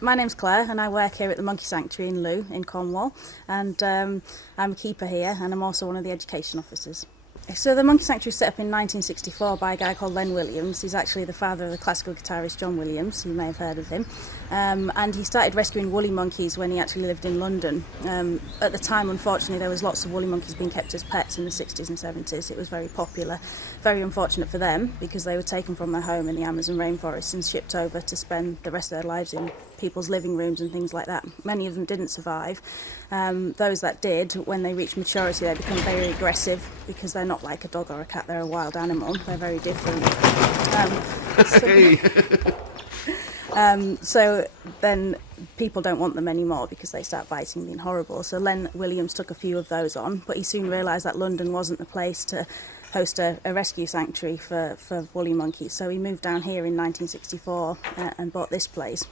My name's Claire and I work here at the Monkey Sanctuary in Looe in Cornwall, and I'm a keeper here and I'm also one of the education officers. So the Monkey Sanctuary was set up in 1964 by a guy called Len Williams. He's actually the father of the classical guitarist John Williams, you may have heard of him. And he started rescuing woolly monkeys when he actually lived in London. At the time, unfortunately, there was lots of woolly monkeys being kept as pets in the 60s and 70s. It was very popular. Very unfortunate for them because they were taken from their home in the Amazon rainforest and shipped over to spend the rest of their lives in people's living rooms and things like that. Many of them didn't survive. Those that did, when they reach maturity, they become very aggressive because they're not like a dog or a cat, they're a wild animal. They're very different. So then people don't want them anymore because they start biting and being horrible. So Len Williams took a few of those on, but he soon realised that London wasn't the place to host a rescue sanctuary for woolly monkeys. So he moved down here in 1964 and bought this place.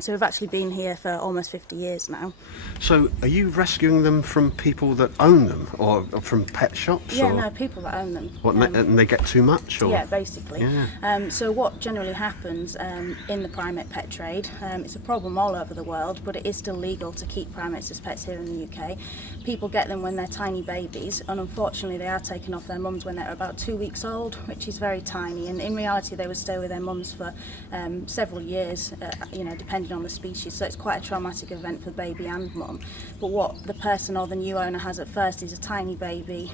So we've actually been here for almost 50 years now. So are you rescuing them from people that own them or from pet shops? Yeah, or? no, people that own them. What, and they get too much? Or? Yeah, basically. Yeah. So what generally happens in the primate pet trade, it's a problem all over the world, but it is still legal to keep primates as pets here in the UK. People get them when they're tiny babies, and unfortunately they are taken off their mums when they're about 2 weeks old, which is very tiny, and in reality they would stay with their mums for several years, depending on the species, so it's quite a traumatic event for baby and mum. But what the person or the new owner has at first is a tiny baby,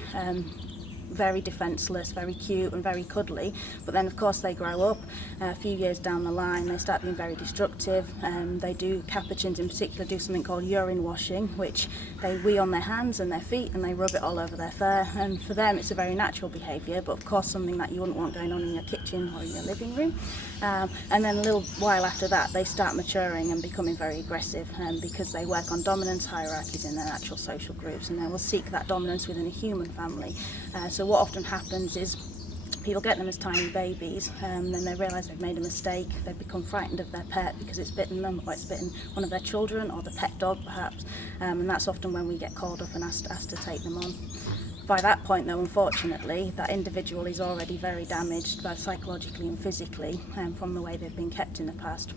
very defenceless, very cute and very cuddly, but then of course they grow up. A few years down the line they start being very destructive. They do, capuchins in particular, do something called urine washing, which they wee on their hands and their feet and they rub it all over their fur, and for them it's a very natural behaviour, but of course something that you wouldn't want going on in your kitchen or in your living room. And then a little while after that they start maturing and becoming very aggressive, because they work on dominance hierarchies in their natural social groups, and they will seek that dominance within a human family. So what often happens is people get them as tiny babies, then they realise they've made a mistake, they become frightened of their pet because it's bitten them, or it's bitten one of their children or the pet dog perhaps, and that's often when we get called up and asked to take them on. By that point though, unfortunately, that individual is already very damaged, both psychologically and physically, from the way they've been kept in the past.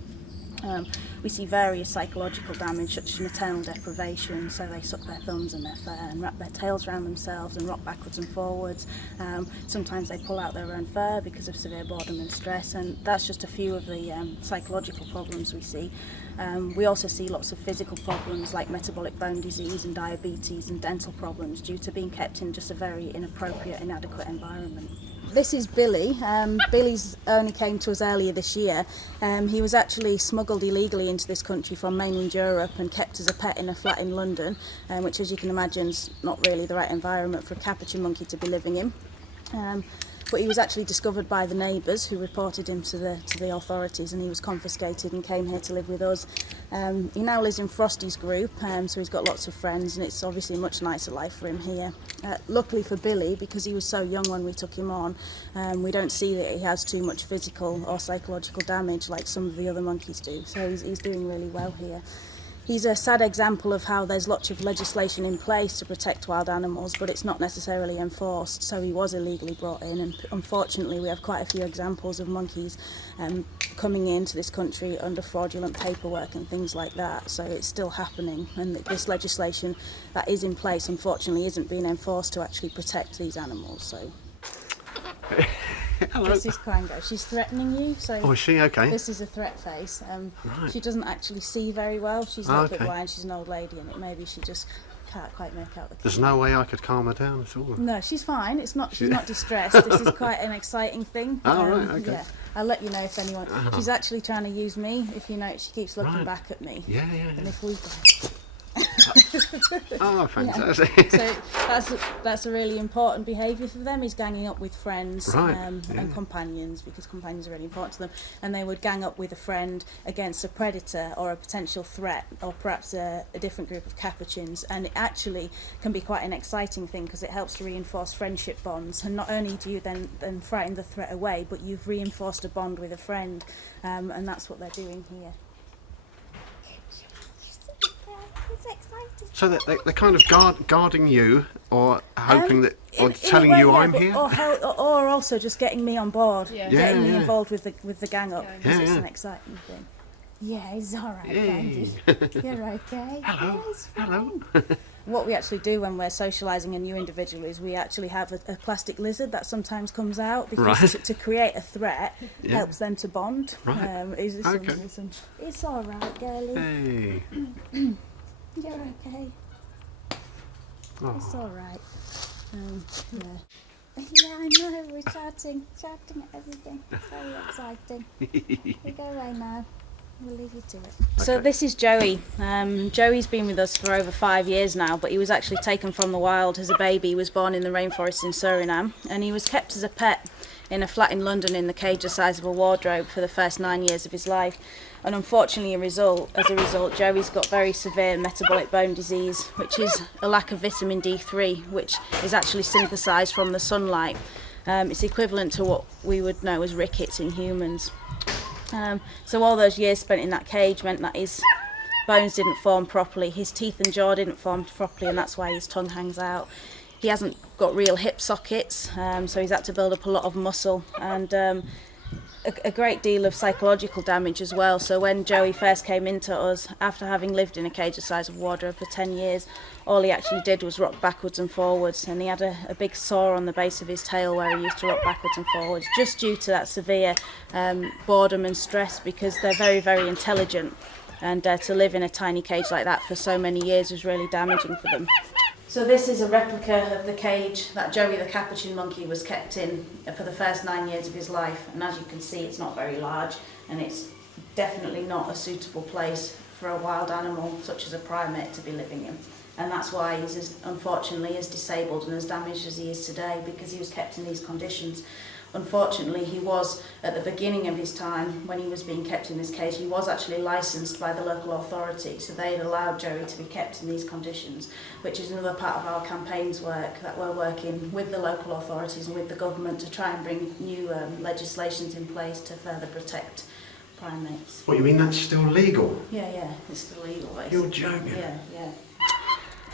We see various psychological damage such as maternal deprivation, so they suck their thumbs and their fur and wrap their tails around themselves and rock backwards and forwards. Sometimes they pull out their own fur because of severe boredom and stress, and that's just a few of the psychological problems we see. We also see lots of physical problems like metabolic bone disease and diabetes and dental problems due to being kept in just a very inappropriate, inadequate environment. This is Billy. Billy's only came to us earlier this year. He was actually smuggled illegally into this country from mainland Europe and kept as a pet in a flat in London, which, as you can imagine, is not really the right environment for a capuchin monkey to be living in. But he was actually discovered by the neighbours who reported him to the authorities, and he was confiscated and came here to live with us. He now lives in Frosty's group, so he's got lots of friends, and it's obviously a much nicer life for him here. Luckily for Billy, because he was so young when we took him on, we don't see that he has too much physical or psychological damage like some of the other monkeys do, so he's doing really well here. He's a sad example of how there's lots of legislation in place to protect wild animals, but it's not necessarily enforced, so he was illegally brought in, and unfortunately we have quite a few examples of monkeys coming into this country under fraudulent paperwork and things like that, so it's still happening, and this legislation that is in place unfortunately isn't being enforced to actually protect these animals. So. Hello. This is Quango. She's threatening you. So oh, is she? Okay. This is a threat face. Right. She doesn't actually see very well. She's a little bit blind. She's an old lady, and maybe she just can't quite make out the key. There's no way I could calm her down at all? No, she's fine. It's not. She's not distressed. This is quite an exciting thing. Oh, right, okay. Yeah, I'll let you know if anyone. She's actually trying to use me. If you notice, she keeps looking back at me. Yeah. And if we. Oh, fantastic. Yeah. So that's a really important behaviour for them, is ganging up with friends, and companions, because companions are really important to them, and they would gang up with a friend against a predator or a potential threat, or perhaps a different group of capuchins, and it actually can be quite an exciting thing because it helps to reinforce friendship bonds, and not only do you then frighten the threat away, but you've reinforced a bond with a friend, and that's what they're doing here. So they're kind of guarding you, or hoping that, or telling you I'm here, or also just getting me on board, getting me involved with the gang up, because it's an exciting thing. Yeah, he's all right, Hey. Andy. You're okay. Hello. Yeah, he's fine. Hello. What we actually do when we're socialising a new individual is we actually have a plastic lizard that sometimes comes out because Right. to create a threat Yeah. helps them to bond. Right. Okay. It's all right, girlie. Hey. You're okay. It's Oh. all right. Yeah. Yeah, I know. We're shouting at everything. It's very exciting. We go away now. We'll leave you to it. So Okay. this is Joey. Joey's been with us for over 5 years now, but he was actually taken from the wild as a baby. He was born in the rainforest in Suriname, and he was kept as a pet in a flat in London in the cage the size of a wardrobe for the first 9 years of his life. And unfortunately, as a result, Joey's got very severe metabolic bone disease, which is a lack of vitamin D3, which is actually synthesised from the sunlight. It's equivalent to what we would know as rickets in humans. So all those years spent in that cage meant that his bones didn't form properly, his teeth and jaw didn't form properly, and that's why his tongue hangs out. He hasn't got real hip sockets, so he's had to build up a lot of muscle and a great deal of psychological damage as well. So when Joey first came into us, after having lived in a cage the size of a wardrobe for 10 years, all he actually did was rock backwards and forwards, and he had a big sore on the base of his tail where he used to rock backwards and forwards, just due to that severe boredom and stress, because they're very, very intelligent, and to live in a tiny cage like that for so many years was really damaging for them. So this is a replica of the cage that Joey the capuchin monkey was kept in for the first 9 years of his life, and as you can see, it's not very large, and it's definitely not a suitable place for a wild animal such as a primate to be living in. And that's why he's unfortunately as disabled and as damaged as he is today, because he was kept in these conditions. Unfortunately, he was, at the beginning of his time, when he was being kept in this cage, he was actually licensed by the local authority, so they had allowed Joey to be kept in these conditions, which is another part of our campaign's work, that we're working with the local authorities and with the government to try and bring new legislations in place to further protect primates. What, you mean that's still legal? Yeah, it's still legal. You're joking. Yeah.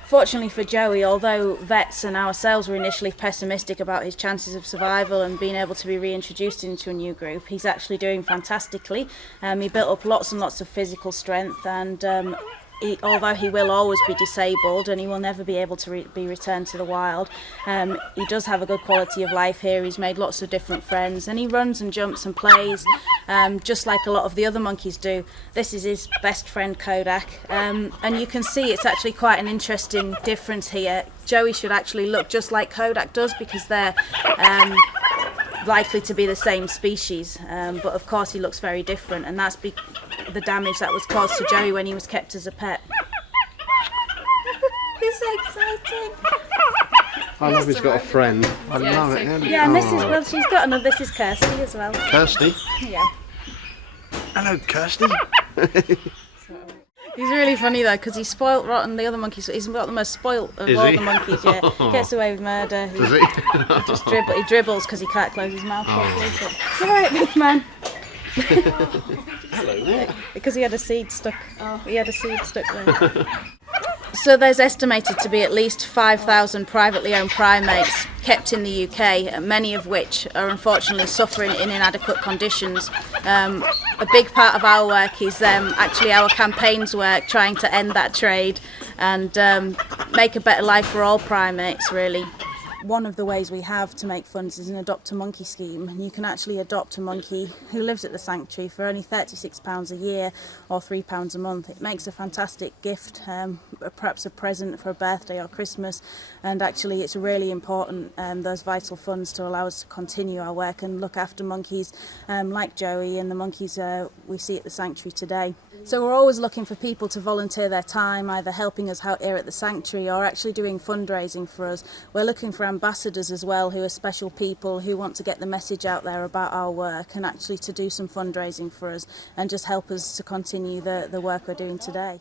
Fortunately for Joey, although vets and ourselves were initially pessimistic about his chances of survival and being able to be reintroduced into a new group, he's actually doing fantastically. He built up lots and lots of physical strength, and although he will always be disabled and he will never be able to be returned to the wild, he does have a good quality of life here. He's made lots of different friends, and he runs and jumps and plays just like a lot of the other monkeys do. This is his best friend Kodak, and you can see it's actually quite an interesting difference here. Joey should actually look just like Kodak does because they're likely to be the same species, but of course he looks very different, and that's the damage that was caused to Joey when he was kept as a pet. It's exciting. I love he's got a friend. I love it. Isn't it? Yeah, and this is, Oh. well, she's got another, this is Kirsty as well. Kirsty. Yeah. Hello, Kirsty. He's really funny though, because he's spoilt rotten. The other monkeys, he's got the most spoilt of Is all he? the monkeys. Yeah, gets away with murder. Does he? He dribbles because he can't close his mouth properly. But... All right, big man. Hello there. Because he had a seed stuck. He had a seed stuck there. So there's estimated to be at least 5,000 privately owned primates kept in the UK, many of which are unfortunately suffering in inadequate conditions. A big part of our work is actually our campaign's work, trying to end that trade and make a better life for all primates, really. One of the ways we have to make funds is an adopt a monkey scheme, and you can actually adopt a monkey who lives at the sanctuary for only £36 a year or £3 a month. It makes a fantastic gift, perhaps a present for a birthday or Christmas, and actually it's really important, those vital funds, to allow us to continue our work and look after monkeys like Joey and the monkeys we see at the sanctuary today. So we're always looking for people to volunteer their time, either helping us out here at the sanctuary or actually doing fundraising for us. We're looking for ambassadors as well, who are special people who want to get the message out there about our work and actually to do some fundraising for us and just help us to continue the work we're doing today.